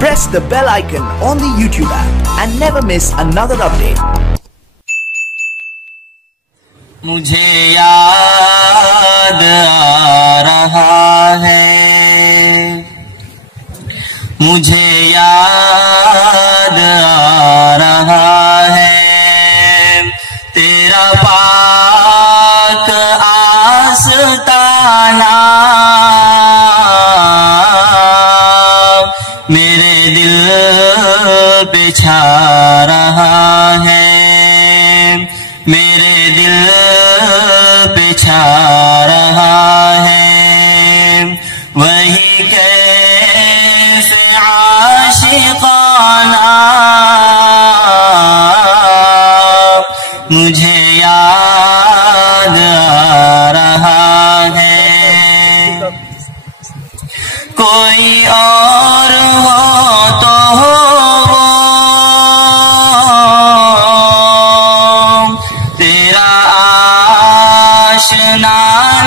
Press the bell icon on the YouTube app and never miss another update. مجھے یاد آ رہا ہے، مجھے یاد آ رہا ہے تیرا پاک آستانہ، میرے دل پہ چھا رہا ہے، میرے دل پہ چھا رہا ہے وہی کیف عاشقانہ، مجھے یاد آ رہا ہے۔ کوئی اور ہو تو آشنا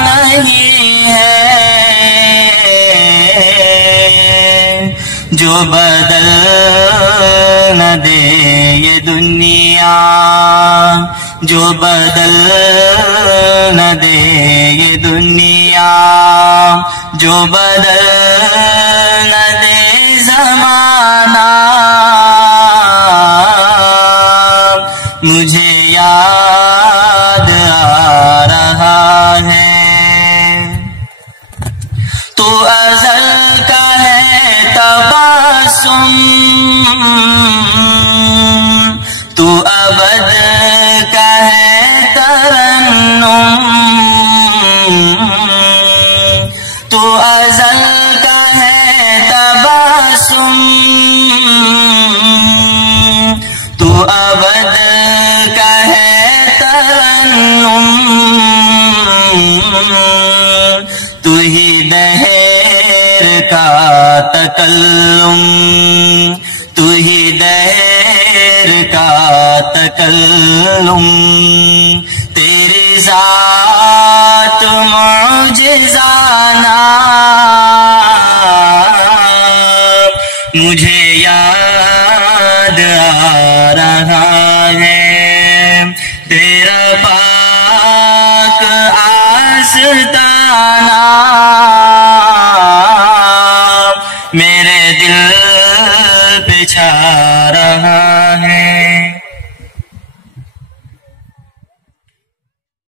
نہیں ہے، جو بدل نہ دے یہ دنیا، جو بدل نہ دے یہ دنیا، جو بدل نہ دے زمانہ، مجھے یاد آ رہا ہے۔ تو ازل کا ہے تبسم، تو ابد کا ہے ترنم، تو ازل کا ہے تبسم، تو ابد کا ہے ترنم، تو ہی دہر کا تکلم، تو ہی دہر کا تکلم، تیری ذات معجزانہ، مجھے یاد آ رہا ہے تیرا پاک آستانہ،